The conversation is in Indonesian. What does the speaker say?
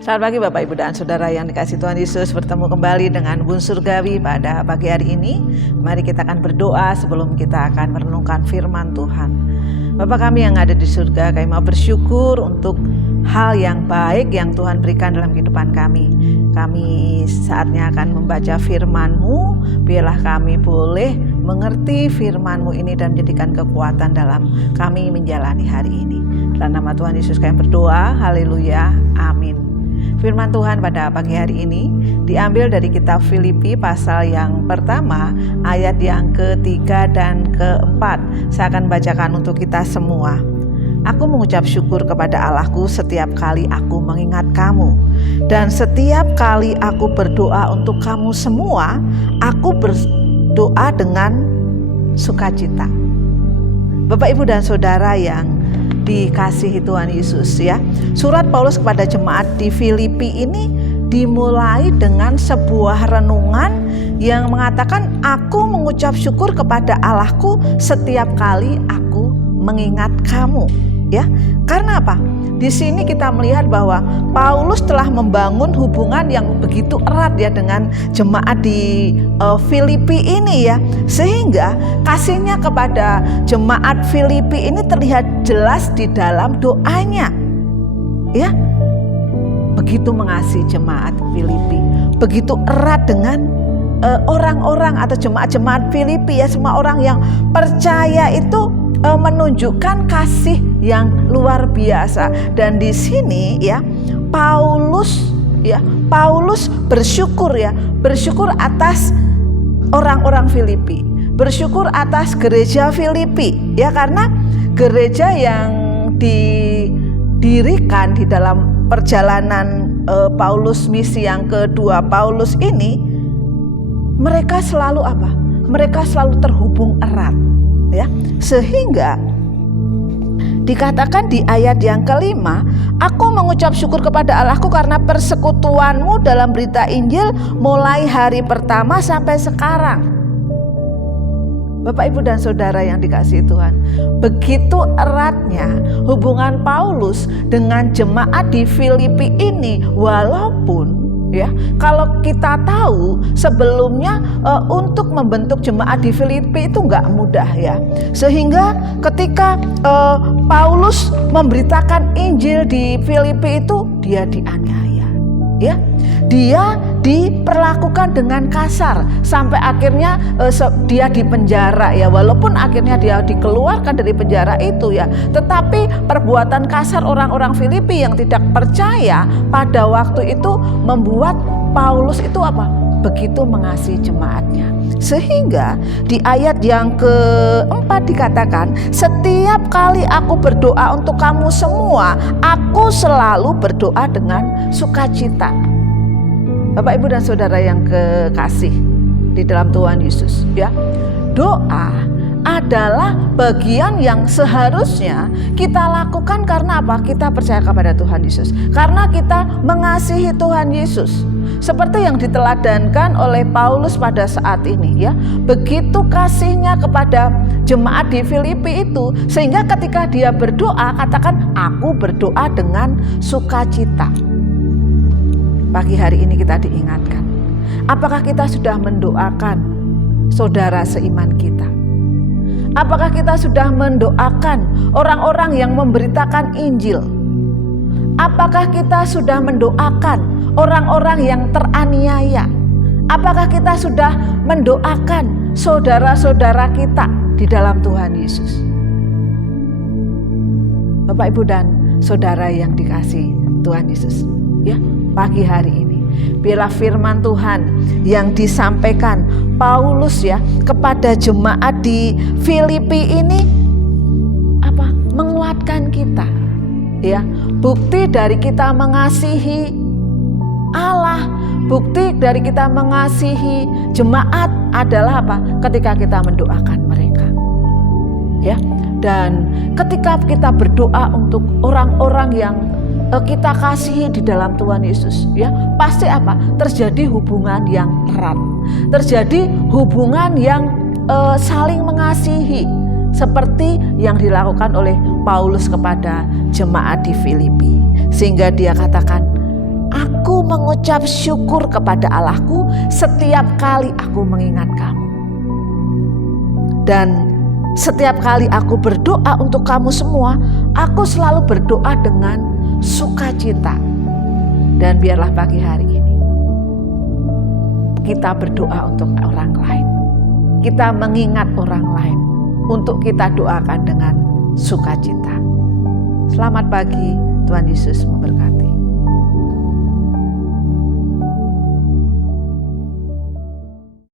Selamat pagi Bapak Ibu dan Saudara yang dikasihi Tuhan Yesus. Bertemu kembali dengan Bun Surgawi pada pagi hari ini. Mari kita akan berdoa sebelum kita akan merenungkan firman Tuhan. Bapa kami yang ada di surga, kami mau bersyukur untuk hal yang baik yang Tuhan berikan dalam kehidupan kami. Kami saatnya akan membaca firman-Mu. Biarlah kami boleh mengerti firman-Mu ini dan menjadikan kekuatan dalam kami menjalani hari ini. Dalam nama Tuhan Yesus kami berdoa. Haleluya. Amin. Firman Tuhan pada pagi hari ini diambil dari kitab Filipi pasal yang pertama ayat yang ketiga dan keempat. Saya akan bacakan untuk kita semua. Aku mengucap syukur kepada Allahku setiap kali aku mengingat kamu. Dan setiap kali aku berdoa untuk kamu semua, aku berdoa dengan sukacita. Bapak, Ibu dan Saudara yang dikasihi Tuhan Yesus ya. Surat Paulus kepada jemaat di Filipi ini dimulai dengan sebuah renungan yang mengatakan aku mengucap syukur kepada Allahku setiap kali aku mengingat kamu ya. Karena apa? Di sini kita melihat bahwa Paulus telah membangun hubungan yang begitu erat ya dengan jemaat di Filipi ini ya. Sehingga kasihnya kepada jemaat Filipi ini terlihat jelas di dalam doanya. Ya. Begitu mengasihi jemaat Filipi, begitu erat dengan orang-orang atau jemaat-jemaat Filipi ya, semua orang yang percaya itu menunjukkan kasih yang luar biasa. Dan di sini ya Paulus bersyukur atas orang-orang Filipi, bersyukur atas gereja Filipi ya, karena gereja yang didirikan di dalam perjalanan Paulus misi yang kedua Paulus ini, mereka selalu mereka selalu terhubung erat ya, sehingga dikatakan di ayat yang kelima, aku mengucap syukur kepada Allahku karena persekutuanmu dalam berita Injil mulai hari pertama sampai sekarang. Bapak, Ibu dan Saudara yang dikasihi Tuhan, begitu eratnya hubungan Paulus dengan jemaat di Filipi ini. Walaupun ya, kalau kita tahu sebelumnya untuk membentuk jemaat di Filipi itu nggak mudah ya. Sehingga ketika Paulus memberitakan Injil di Filipi itu, dia dianiaya ya. Dia diperlakukan dengan kasar sampai akhirnya dia dipenjara ya. Walaupun akhirnya dia dikeluarkan dari penjara itu ya, tetapi perbuatan kasar orang-orang Filipi yang tidak percaya pada waktu itu membuat Paulus itu begitu mengasihi jemaatnya. Sehingga di ayat yang keempat dikatakan, setiap kali aku berdoa untuk kamu semua, aku selalu berdoa dengan sukacita. Bapak, Ibu dan Saudara yang kekasih di dalam Tuhan Yesus ya, doa adalah bagian yang seharusnya kita lakukan. Karena apa? Kita percaya kepada Tuhan Yesus, karena kita mengasihi Tuhan Yesus. Seperti yang diteladankan oleh Paulus pada saat ini ya, begitu kasihnya kepada jemaat di Filipi itu, sehingga ketika dia berdoa katakan aku berdoa dengan sukacita. Pagi hari ini kita diingatkan, apakah kita sudah mendoakan saudara seiman kita? Apakah kita sudah mendoakan orang-orang yang memberitakan Injil? Apakah kita sudah mendoakan orang-orang yang teraniaya? Apakah kita sudah mendoakan saudara-saudara kita di dalam Tuhan Yesus? Bapak, Ibu dan Saudara yang dikasihi Tuhan Yesus ya, pagi hari ini biarlah firman Tuhan yang disampaikan Paulus ya kepada jemaat di Filipi ini menguatkan kita ya. Bukti dari kita mengasihi Allah, bukti dari kita mengasihi jemaat adalah ketika kita mendoakan mereka ya. Dan ketika kita berdoa untuk orang-orang yang kita kasihi di dalam Tuhan Yesus ya, pasti terjadi hubungan yang erat, terjadi hubungan yang saling mengasihi, seperti yang dilakukan oleh Paulus kepada jemaat di Filipi. Sehingga dia katakan, Aku mengucap syukur kepada Allahku setiap kali aku mengingat kamu. Dan setiap kali aku berdoa untuk kamu semua, aku selalu berdoa dengan sukacita. Dan biarlah pagi hari ini kita berdoa untuk orang lain. Kita mengingat orang lain untuk kita doakan dengan sukacita. Selamat pagi, Tuhan Yesus memberkati.